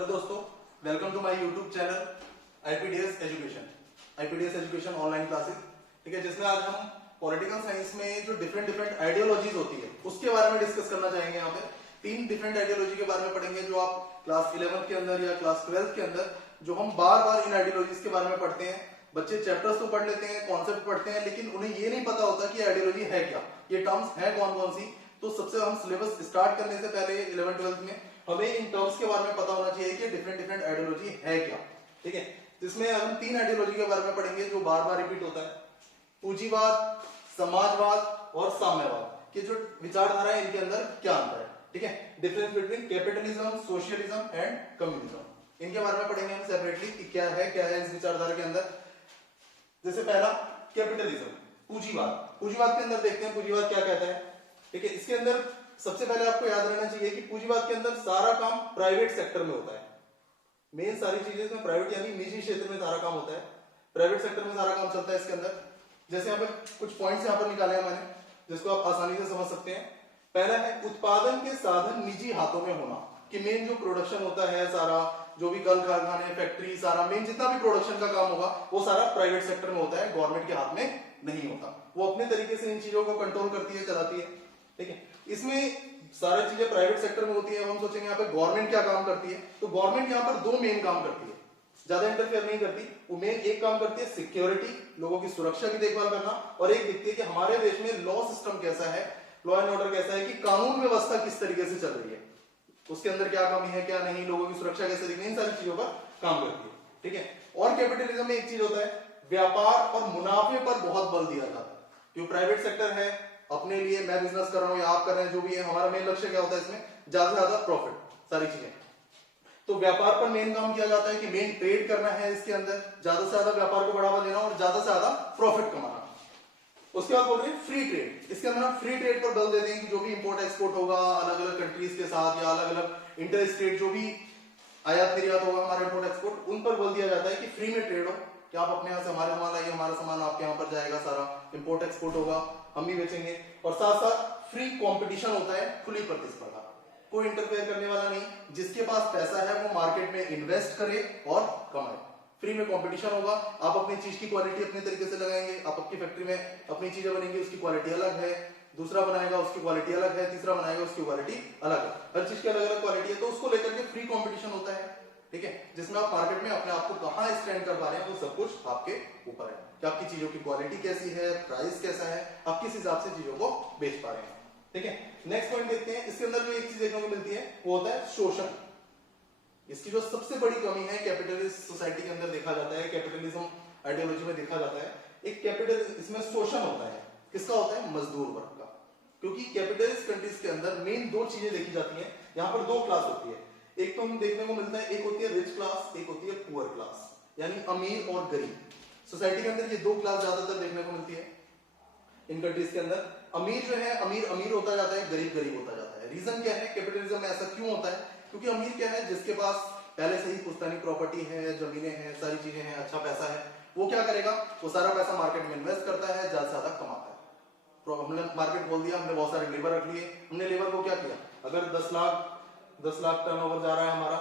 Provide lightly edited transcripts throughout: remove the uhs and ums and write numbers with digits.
Hello दोस्तों, welcome to my YouTube channel IPDS education. IPDS education online classes, ठीक है, जिसमें आज हम पॉलिटिकल साइंस में जो डिफरेंट आइडियोलॉजीज होती है उसके बारे में डिस्कस करना चाहेंगे। यहाँ पे 3 डिफरेंट आइडियोलॉजी के बारे में पढ़ेंगे जो आप क्लास 11 के अंदर या क्लास 12 के अंदर जो हम बार बार इन आइडियोलॉजीज के बारे में पढ़ते हैं। बच्चे चैप्टर्स तो पढ़ लेते हैं, कॉन्सेप्ट पढ़ते हैं, लेकिन उन्हें ये नहीं पता होता कि आइडियोलॉजी है क्या, ये टर्म्स है कौन कौन सी। तो सबसे हम सिलेबस स्टार्ट करने से पहले 11-12 में हमें इन टर्म्स के बारे में पता होना चाहिए कि डिफरेंट आइडियोलॉजी है क्या, ठीक है। जिसमें हम 3 आइडियोलॉजी के बारे में पढ़ेंगे जो बार बार रिपीट होता है। पूंजीवाद, समाजवाद और साम्यवाद की जो विचारधारा है, इनके अंदर क्या अंतर है, ठीक है। Difference between capitalism, socialism and communism, इनके बारे में पढ़ेंगे हम सेपरेटली कि क्या है इस विचारधारा के अंदर। जैसे पहला कैपिटलिज्म, पूंजीवाद। पूंजीवाद के अंदर देखते हैं पूंजीवाद क्या कहता है, ठीक है। इसके अंदर सबसे पहले आपको याद रहना चाहिए कि पूंजीवाद के अंदर सारा काम प्राइवेट सेक्टर में होता है। मेन सारी चीजें इसमें प्राइवेट यानी निजी क्षेत्र में सारा काम होता है, प्राइवेट सेक्टर में सारा काम चलता है इसके अंदर। जैसे यहाँ पे कुछ पॉइंट्स यहाँ पर निकाले हैं मैंने, जिसको आप आसानी से समझ सकते हैं। पहला है उत्पादन के साधन निजी हाथों में होना, कि मेन जो प्रोडक्शन होता है, सारा जो भी कल कारखाने, फैक्ट्री, सारा मेन जितना भी प्रोडक्शन का काम होगा वो सारा प्राइवेट सेक्टर में होता है, गवर्नमेंट के हाथ में नहीं होता। वो अपने तरीके से इन चीजों को कंट्रोल करती है, चलाती है, ठीक है। इसमें सारी चीजें प्राइवेट सेक्टर में होती है। हम सोचेंगे यहाँ पे गवर्नमेंट क्या काम करती है, तो गवर्नमेंट यहाँ पर 2 मेन काम करती है, ज्यादा इंटरफेयर नहीं करती। वो मेन एक काम करती है सिक्योरिटी, लोगों की सुरक्षा की देखभाल करना, और एक देखती है कि हमारे देश में लॉ सिस्टम कैसा है, लॉ एंड ऑर्डर कैसा है, कि कानून व्यवस्था किस तरीके से चल रही है, उसके अंदर क्या कमी है क्या नहीं, लोगों की सुरक्षा कैसे दिखनी, इन सारी चीजों पर काम करती है, ठीक है। और कैपिटलिज्म में एक चीज होता है, व्यापार और मुनाफे पर बहुत बल दिया जाता है। क्यों? प्राइवेट सेक्टर है, अपने लिए मैं बिजनेस कर रहा हूं या आप कर रहे हैं, जो भी है, हमारा मेन लक्ष्य क्या होता है इसमें, ज्यादा से ज्यादा प्रॉफिट, सारी चीजें। तो व्यापार पर मेन काम किया जाता है कि मेन ट्रेड करना है, इसके अंदर ज्यादा से ज्यादा व्यापार को बढ़ावा देना और ज्यादा से ज्यादा प्रॉफिट कमाना। उसके बाद बोल रहे हैं फ्री ट्रेड। इसके अंदर हम फ्री ट्रेड पर बल देते हैं कि जो भी इंपोर्ट एक्सपोर्ट होगा अलग अलग कंट्रीज के साथ, या अलग अलग इंटर स्टेट जो भी आयात निर्यात होगा हमारा इंपोर्ट एक्सपोर्ट, उन पर बल दिया जाता है कि फ्री में ट्रेड हो, कि आप अपने यहाँ से हमारे सामान लाइए, हमारा सामान आपके यहाँ पर जाएगा, सारा इंपोर्ट एक्सपोर्ट होगा, हम भी बेचेंगे। और साथ साथ फ्री कंपटीशन होता है, खुली प्रतिस्पर्धा, कोई इंटरफेयर करने वाला नहीं, जिसके पास पैसा है वो मार्केट में इन्वेस्ट करे और कमाए। फ्री में कंपटीशन होगा, आप अपनी चीज की क्वालिटी अपने तरीके से लगाएंगे, आप अपनी फैक्ट्री में अपनी चीजें बनेंगी, उसकी क्वालिटी अलग है, दूसरा बनाएगा उसकी क्वालिटी अलग है, तीसरा बनाएगा उसकी क्वालिटी अलग है, हर चीज की अलग अलग क्वालिटी है। तो उसको लेकर के फ्री कंपटीशन होता है, ठीक है, जिसमें आप मार्केट में अपने आप को कहां स्टैंड कर पा रहे हैं वो सब कुछ आपके ऊपर है, कि आपकी चीजों की क्वालिटी कैसी है, प्राइस कैसा है, आप किस हिसाब से चीजों को बेच पा रहे हैं, ठीक है। नेक्स्ट पॉइंट देखते हैं। इसके अंदर जो एक चीज देखने को मिलती है वो होता है शोषण। इसकी जो सबसे बड़ी कमी है कैपिटलिस्ट सोसाइटी के अंदर देखा जाता है, कैपिटलिज्म आइडियोलॉजी में देखा जाता है, एक कैपिटल इसमें शोषण होता है। किसका होता है? मजदूर वर्ग का। क्योंकि कैपिटलिस्ट कंट्रीज के अंदर मेन 2 चीजें देखी जाती हैं, यहाँ पर 2 क्लास होती है। एक तो हम देखने को मिलता है, एक होती है रिच क्लास, एक होती है पुअर क्लास, यानी अमीर और गरीब। सोसाइटी के अंदर ये 2 क्लास ज्यादातर देखने को मिलती है इन कंट्रीज के अंदर। अमीर जो है अमीर होता जाता है, गरीब होता जाता है। रीजन क्या है कैपिटलिज्म में ऐसा क्यों होता है? क्योंकि अमीर क्या है, जिसके पास पहले से ही पुश्तैनी प्रॉपर्टी है, जमीनें हैं, सारी चीजें हैं, अच्छा पैसा है, वो क्या करेगा, वो सारा पैसा मार्केट में इन्वेस्ट करता है, ज्यादा से ज्यादा कमाता है। हमने मार्केट खोल दिया, हमने बहुत सारे लेबर रख लिए, हमने लेबर को क्या किया, अगर 10 लाख टर्नओवर जा रहा है हमारा,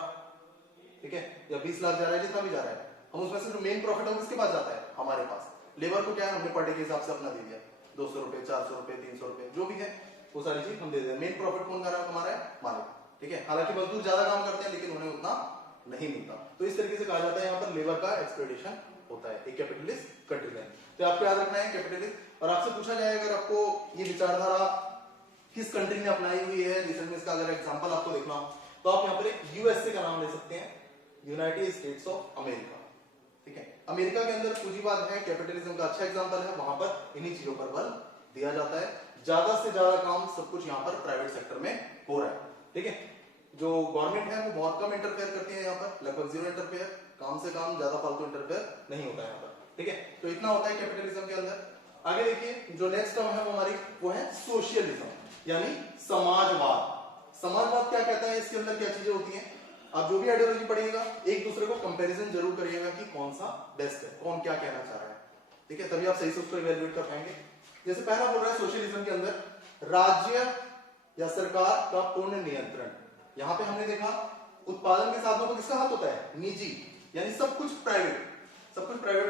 ठीक है, या 20 लाख जा रहा है, जितना भी जा रहा है, हम उसमें से जो मेन प्रॉफिट है उसके पास जाता है, हमारे पास। लेबर को क्या है, हमने पर डे के हिसाब से अपना दे दिया, 200 रुपए, 400 रुपए, 300 रुपए, जो भी है वो सारी चीज हम दे देते हैं। मेन प्रॉफिट कौन कर रहा है, हमारा मालिक, ठीक है। हालांकि मजदूर ज्यादा काम करते हैं लेकिन उन्हें उतना नहीं मिलता। तो इस तरीके से कहा जाता है यहाँ पर लेबर का एक्सप्लॉयटेशन होता है एक कैपिटलिस्ट कंट्री में। तो आपको याद रखना है कैपिटलिस्ट। और आपसे पूछा जाए अगर आपको ये विचारधारा किस कंट्री ने अपनाई हुई है, रिसेंट में इसका अगर एग्जांपल आपको देखना हो तो आप यहाँ पर एक यूएसए का नाम ले सकते हैं, यूनाइटेड स्टेट्स ऑफ अमेरिका, ठीक है। अमेरिका के अंदर पूंजीवाद है, कैपिटलिज्म का अच्छा एग्जांपल है, वहां पर इन्हीं चीजों पर बल दिया जाता है। ज्यादा से ज्यादा काम सब कुछ यहाँ पर प्राइवेट सेक्टर में हो रहा है, ठीक है। जो गवर्नमेंट है वो बहुत कम इंटरफेयर करती है, यहाँ पर लगभग 0 इंटरफेयर, काम से काम, ज्यादा फालतू इंटरफेयर नहीं होता है यहाँ पर, ठीक है। तो इतना होता है कैपिटलिज्म के अंदर। आगे देखिए जो नेक्स्ट टर्म है वो हमारी वो है सोशलिज्म, यानी समाजवाद। समाजवाद क्या कहता है, इसके अंदर क्या चीजें होती हैं, आप जो भी आइडियोलॉजी पढ़िएगा एक दूसरे को कंपैरिजन जरूर करिएगा कि कौन सा बेस्ट है, कौन क्या कहना चाह रहा है, ठीक है, तभी आप सही से उसको इवैल्यूएट कर पाएंगे। जैसे पहला बोल रहा है सोशलिज्म के अंदर राज्य या सरकार का पूर्ण नियंत्रण। यहां पे हमने देखा उत्पादन के साधनों को किसका हाथ होता है? निजी, यानी सब कुछ प्राइवेट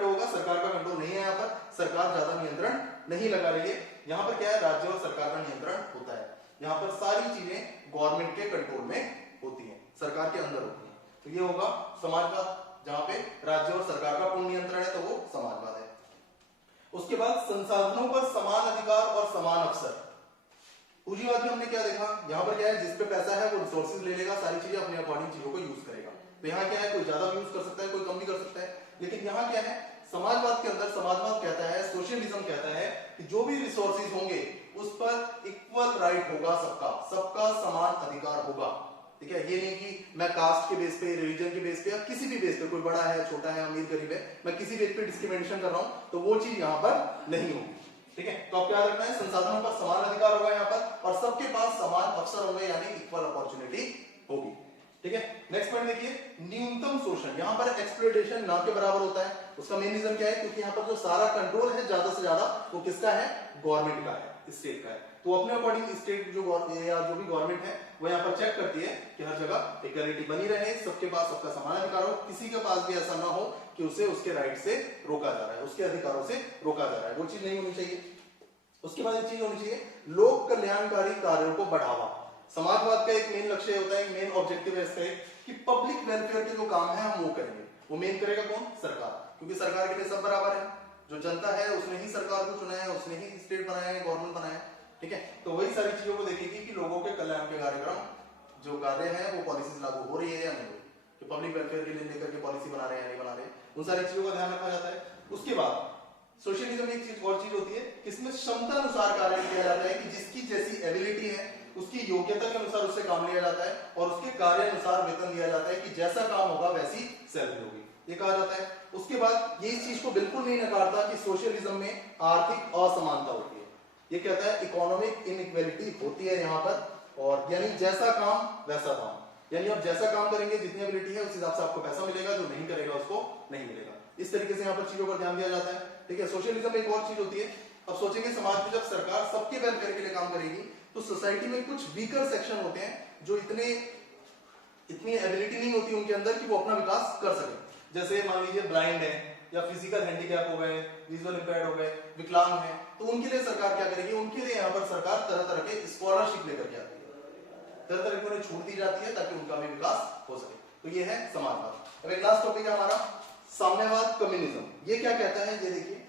लोगों का, सरकार का कंट्रोल नहीं है। यहाँ पर सरकार ज्यादा नियंत्रण नहीं लगा रही है। यहाँ पर क्या है, राज्य और सरकार का नियंत्रण होता है। यहाँ पर सारी चीजें गवर्नमेंट के कंट्रोल में होती हैं, सरकार के अंदर होती हैं। तो ये होगा समाजवाद, जहां पे राज्य और सरकार का पूर्ण नियंत्रण है, तो वो समाजवाद है। उसके बाद संसाधनों पर समान अधिकार और समान अवसर। पूंजीवाद में हमने क्या देखा, यहाँ पर क्या है, जिस पे पैसा है वो रिसोर्सेज ले लेगा, सारी चीजें अपने अकॉर्डिंग चीजों को यूज करेगा। तो यहाँ क्या है, कोई ज्यादा यूज कर सकता है, कोई कम भी कर सकता है। लेकिन यहाँ क्या है, समाजवाद के अंदर समाजवाद कहता है, सोशलिज्म कहता है कि जो भी रिसोर्सेज होंगे उस पर इक्वल राइट होगा, सबका समान अधिकार होगा। ठीक है, ये नहीं कि मैं कास्ट के बेस पे, रिलीजन के बेस पे या किसी भी बेस पे, कोई बड़ा है, छोटा है, अमीर गरीब है, मैं किसी बेस पे डिस्क्रिमिनेशन कर रहा हूं, तो वो चीज यहाँ पर नहीं होगी। ठीक है, तो आप क्या रखना है, संसाधनों पर समान अधिकार होगा यहाँ पर, और सबके पास समान अवसर होंगे, यानी इक्वल अपॉर्चुनिटी होगी। ठीक है, नेक्स्ट पॉइंट देखिए, न्यूनतम शोषण। यहाँ पर एक्सप्लॉयटेशन ना के बराबर होता है। उसका मेन रीजन क्या है, क्योंकि यहाँ पर जो सारा कंट्रोल है ज्यादा से ज्यादा वो किसका है, गवर्नमेंट का है, स्टेट का है। तो अपने अकॉर्डिंग स्टेट जो भी गवर्नमेंट है वो यहाँ पर चेक करती है कि हर जगह इक्वालिटी बनी रहे, सबके पास सबका समान अधिकार हो, किसी के पास भी ऐसा ना हो कि उसे उसके राइट से रोका जा रहा है, उसके अधिकारों से रोका जा रहा है, वो चीज नहीं होनी चाहिए। उसके बाद एक चीज होनी चाहिए, लोक कल्याणकारी कार्यों को बढ़ावा। समाजवाद का एक मेन लक्ष्य होता है, मेन ऑब्जेक्टिव है कि पब्लिक वेलफेयर के जो काम है हम वो करेंगे। वो मेन करेगा कौन, सरकार, क्योंकि सरकार के लिए सब बराबर है। जो जनता है उसने ही सरकार को चुना है, उसने ही स्टेट बनाया है, गवर्नमेंट बनाया है। ठीक है, तो वही सारी चीजों को देखेगी कि लोगों के कल्याण के कार्यक्रम जो कार्य है वो पॉलिसीज लागू हो रही है या नहीं हो रही, कि पब्लिक वेलफेयर के लिए लेकर के पॉलिसी बना रहे हैं या नहीं बना रहे, उन सारी चीजों का ध्यान रखा जाता है। उसके बाद सोशलिज्म में एक चीज और चीज होती है, इसमें क्षमता अनुसार कार्य किया जाता है, कि जिसकी जैसी एबिलिटी है उसकी योग्यता के अनुसार उससे काम लिया जाता है, और उसके कार्य अनुसार वेतन दिया जाता है, कि जैसा काम होगा वैसी सैलरी होगी, ये कहा जाता है। उसके बाद ये इस चीज को बिल्कुल नहीं नकारता कि सोशलिज्म में आर्थिक असमानता होती है। ये कहता है इकोनॉमिक इनइक्वालिटी होती है यहाँ पर, और यानी जैसा काम वैसा काम, यानी आप जैसा काम करेंगे, जितनी एबिलिटी है उस हिसाब से आपको पैसा मिलेगा, जो नहीं करेगा उसको नहीं मिलेगा। इस तरीके से यहाँ पर चीजों पर ध्यान दिया जाता है। ठीक है, सोशलिज्म में एक और चीज होती है, अब सोचेंगे समाज में जब सरकार सबके वेलफेयर के लिए काम करेगी, तो सोसाइटी में कुछ वीकर सेक्शन होते हैं जो इतनी एबिलिटी नहीं होती उनके अंदर कि वो अपना विकास कर सके। जैसे मान लीजिए ब्लाइंड है, या फिजिकल हैंडीकैप हो गए, विजुअल इंपेयर्ड हो गए, विकलांग है, तो उनके लिए सरकार क्या करेगी, उनके लिए यहाँ पर सरकार तरह तरह के स्कॉलरशिप लेकर के आती है, तरह तरह की उन्हें छूट दी जाती है ताकि उनका भी विकास हो सके। तो ये है समाजवाद। अब एक लास्ट टॉपिक है हमारा साम्यवाद, कम्युनिज्म। ये क्या कहता है, ये देखिए,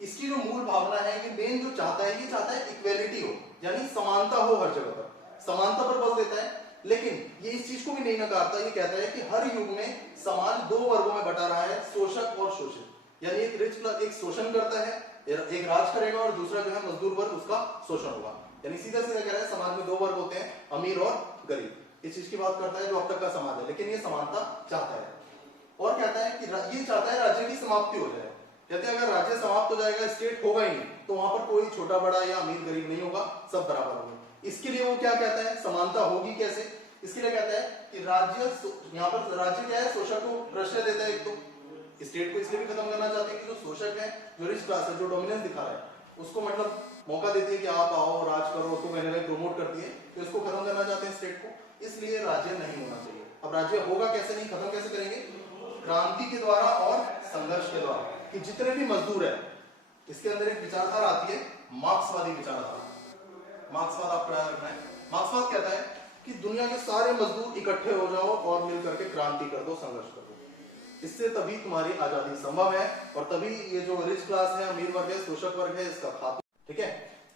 इसकी जो मूल भावना है, ये मेन जो चाहता है, ये चाहता है इक्वेलिटी हो, यानी समानता हो हर जगह पर, समानता पर बल देता है। लेकिन ये इस चीज को भी नहीं नकारता, ये कहता है कि हर युग में समाज दो वर्गों में बटा रहा है, शोषक और शोषित। यानी एक रिच क्लास एक शोषण करता है, एक राज करेगा, और दूसरा जो है मजदूर वर्ग, उसका शोषण होगा। यानी सीधा सीधा कह रहा है समाज में दो वर्ग होते हैं, अमीर और गरीब। इस चीज की बात करता है जो अब तक का समाज है, लेकिन ये समानता चाहता है। और कहता है कि ये चाहता है राज्य की समाप्ति हो जाए। कहते हैं अगर राज्य समाप्त हो जाएगा, स्टेट होगा ही नहीं, तो वहां पर कोई छोटा बड़ा या अमीर गरीब नहीं होगा, सब बराबर होंगे। इसके लिए वो क्या कहता है, समानता होगी कैसे, इसके लिए कहता है कि राज्य, यहाँ पर राज्य क्या है, शोषक को प्रश्रय देता है। एक तो स्टेट को इसलिए भी खत्म करना चाहते हैं कि जो शोषक है, जो रिच क्लास है, जो डोमिनेंस दिखा रहा है, उसको मतलब मौका देती है कि आप आओ राज करो, उसको कहने में प्रमोट करती है, तो इसको खत्म करना चाहते हैं स्टेट को। इसलिए राज्य नहीं होना चाहिए। अब राज्य होगा कैसे, नहीं खत्म कैसे करेंगे, क्रांति के द्वारा और संघर्ष के द्वारा, कि जितने भी मजदूर है, इसके अंदर एक विचारधारा आती है मार्क्सवादी विचारधारा। मार्क्सवाद आपको याद रखना है। मार्क्सवाद कहता है कि दुनिया के सारे मजदूर इकट्ठे हो जाओ और मिलकर के क्रांति कर दो, संघर्ष कर दो, इससे तभी तुम्हारी आजादी संभव है, और तभी ये जो रिच क्लास है, अमीर वर्ग है, शोषक वर्ग है, इसका खात्मा। ठीक है,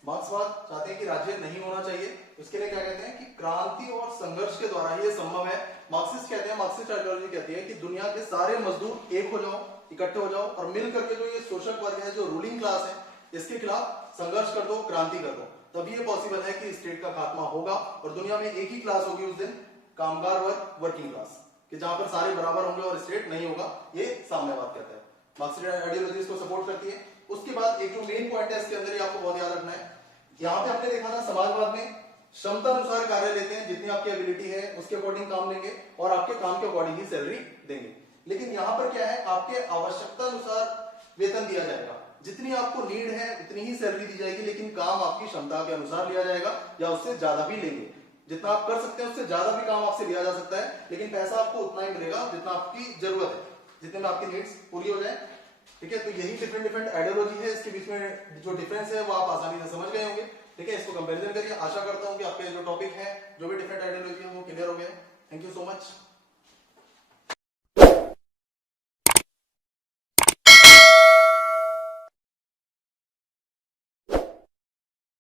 मार्क्सवाद चाहते हैं कि राज्य नहीं होना चाहिए। उसके लिए क्या कहते हैं कि क्रांति और संघर्ष के द्वारा ये संभव है। मार्क्सिस्ट कहते हैं, मार्क्सिस्ट आइडियोलॉजी कहती है कि दुनिया के सारे मजदूर एक हो जाओ, इकट्ठे हो जाओ, और मिल करके जो ये शोषक वर्ग है, जो रूलिंग क्लास है, इसके खिलाफ संघर्ष कर दो, क्रांति कर दो, तभी ये पॉसिबल है कि स्टेट का खात्मा होगा, और दुनिया में एक ही क्लास होगी उस दिन, कामगार वर्ग, वर्किंग क्लास, कि जहां पर सारे बराबर होंगे और स्टेट नहीं होगा। ये साम्यवाद कहता है। मार्क्सिस्ट आइडियोलॉजी इसको सपोर्ट करती है। उसके बाद एक जो मेन पॉइंट है इसके अंदर, ये आपको बहुत याद रखना है, यहाँ पे आपने देखा ना, समाजवाद में क्षमता अनुसार कार्य लेते हैं, जितनी आपकी एबिलिटी है उसके अकॉर्डिंग काम लेंगे, और आपके काम के अकॉर्डिंग ही सैलरी देंगे। लेकिन यहाँ पर क्या है, आपके आवश्यकता अनुसार वेतन दिया जाएगा, जितनी आपको नीड है उतनी ही सैलरी दी जाएगी, लेकिन काम आपकी क्षमता के अनुसार लिया जाएगा, या उससे ज्यादा भी लेंगे। जितना आप कर सकते हैं उससे ज्यादा भी काम आपसे लिया जा सकता है, लेकिन पैसा आपको उतना ही मिलेगा जितना आपकी जरूरत है, जितने में आपकी नीड्स पूरी हो जाए। ठीक है, तो यही डिफरेंट डिफरेंट आइडियोलॉजी है, इसके बीच में जो डिफरेंस है वो आप आसानी से समझ गए होंगे। ठीक है, इसको कंपैरिजन करिए। आशा करता हूं कि आपके जो टॉपिक है, जो भी डिफरेंट आइडियोलॉजी है वो क्लियर हो गया। Thank you so much.